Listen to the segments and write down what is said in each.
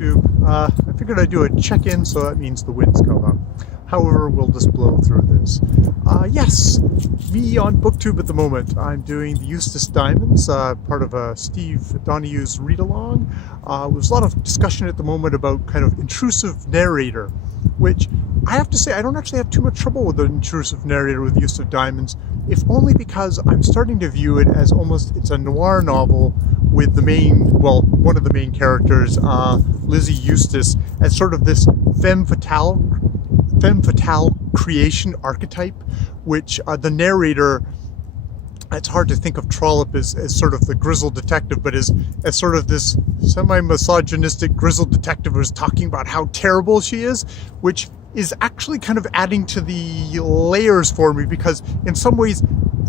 booktube. I figured I'd do a check-in, so that means the wind's come up. However, we'll just blow through this. Yes, me on booktube at the moment. I'm doing the Eustace Diamonds, part of Steve Donoghue's read-along. There's a lot of discussion at the moment about kind of intrusive narrator, which I have to say I don't actually have too much trouble with the intrusive narrator with Eustace Diamonds, if only because I'm starting to view it as almost, it's a noir novel with the one of the main characters, Lizzie Eustace, as sort of this femme fatale creation archetype, which the narrator, it's hard to think of Trollope as sort of the grizzled detective, but as sort of this semi-misogynistic grizzled detective who's talking about how terrible she is, which is actually kind of adding to the layers for me, because in some ways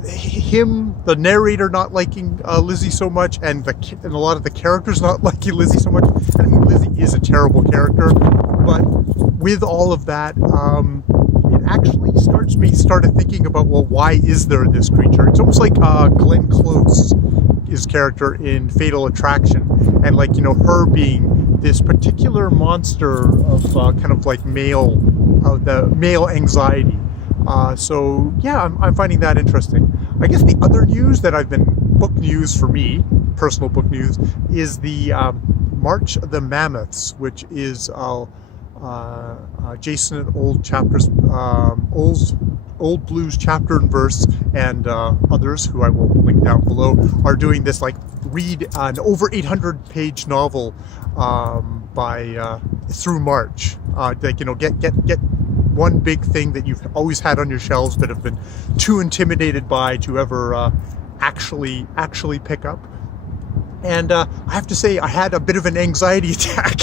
the narrator not liking Lizzie so much, and a lot of the characters not liking Lizzie so much. I mean, Lizzie is a terrible character, but with all of that, it actually started thinking about, well, why is there this creature? It's almost like Glenn Close, his character in Fatal Attraction, and like, you know, her being this particular monster of kind of like the male anxiety. So yeah, I'm finding that interesting. I guess the other news that I've been, book news for me, personal book news, is the March of the Mammoths, which is Jason and Old Chapters, Old Blues Chapter and Verse, and others who I will link down below, are doing this like read an over 800-page novel through March. Like, you know, get one big thing that you've always had on your shelves but have been too intimidated by to ever actually pick up. And I have to say, I had a bit of an anxiety attack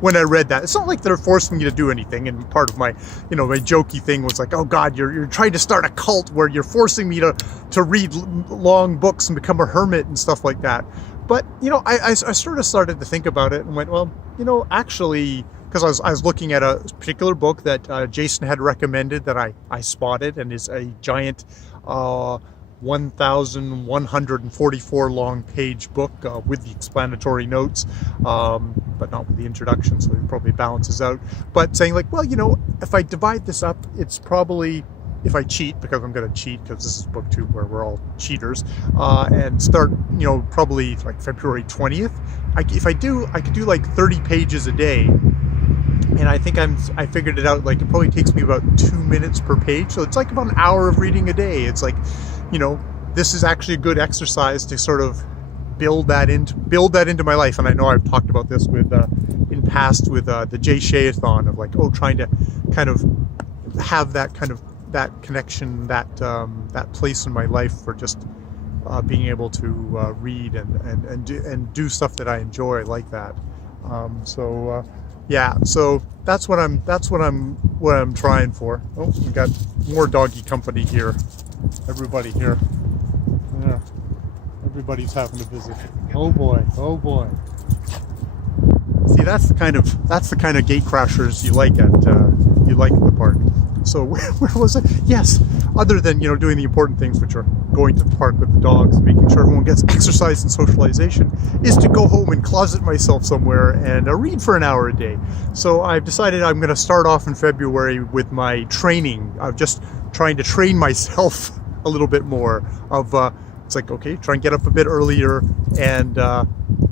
when I read that. It's not like they're forcing me to do anything, and part of my, you know, my jokey thing was like, oh God, you're trying to start a cult where you're forcing me to read long books and become a hermit and stuff like that. But, you know, I sort of started to think about it and went, well, you know, actually, because I was looking at a particular book that Jason had recommended that I spotted, and is a giant 1,144 long page book with the explanatory notes, but not with the introduction, so it probably balances out. But saying like, well, you know, if I divide this up, it's probably, if I cheat, because I'm going to cheat because this is booktube where we're all cheaters, and start, you know, probably like February 20th. I could do like 30 pages a day. And I think I figured it out, like it probably takes me about 2 minutes per page. So it's like about an hour of reading a day. It's like, you know, this is actually a good exercise to sort of build that into my life. And I know I've talked about this with in past with the Jay Shayathon of like, trying to kind of have that kind of that connection, that place in my life for just being able to read and do stuff that I enjoy like that. Yeah, so that's what I'm trying for. Oh, we got more doggy company here. Everybody here. Yeah. Everybody's having a visit. Oh boy, oh boy. See, that's the kind of gate crashers you like at the park. So where was it? Yes, other than, you know, doing the important things, which are going to the park with the dogs, making sure everyone gets exercise and socialization, is to go home and closet myself somewhere and read for an hour a day. So I've decided I'm going to start off in February with my training. I'm just trying to train myself a little bit more of, it's like, okay, try and get up a bit earlier and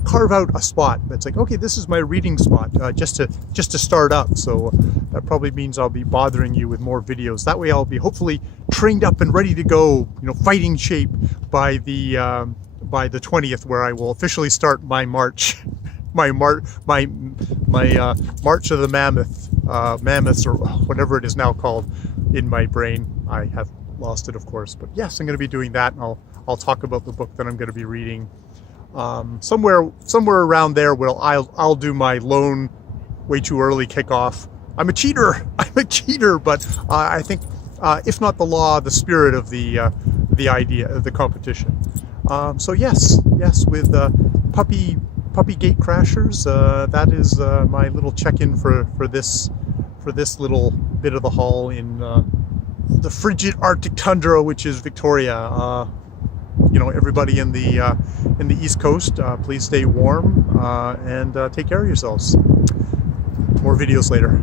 carve out a spot. It's like, okay, this is my reading spot, just to start up. So that probably means I'll be bothering you with more videos. That way I'll be hopefully trained up and ready to go, you know, fighting shape by the 20th, where I will officially start my march, my March of the Mammoths, or whatever it is now called in my brain. I have lost it, of course, but yes, I'm going to be doing that, and I'll talk about the book that I'm going to be reading somewhere around there, where I'll do my lone way too early kickoff. I'm a cheater, but I think if not the law, the spirit of the idea of the competition. So yes, with puppy gate crashers, that is my little check-in for this little bit of the haul in the frigid Arctic tundra, which is Victoria. you know, everybody in the East Coast, please stay warm and take care of yourselves. More videos later.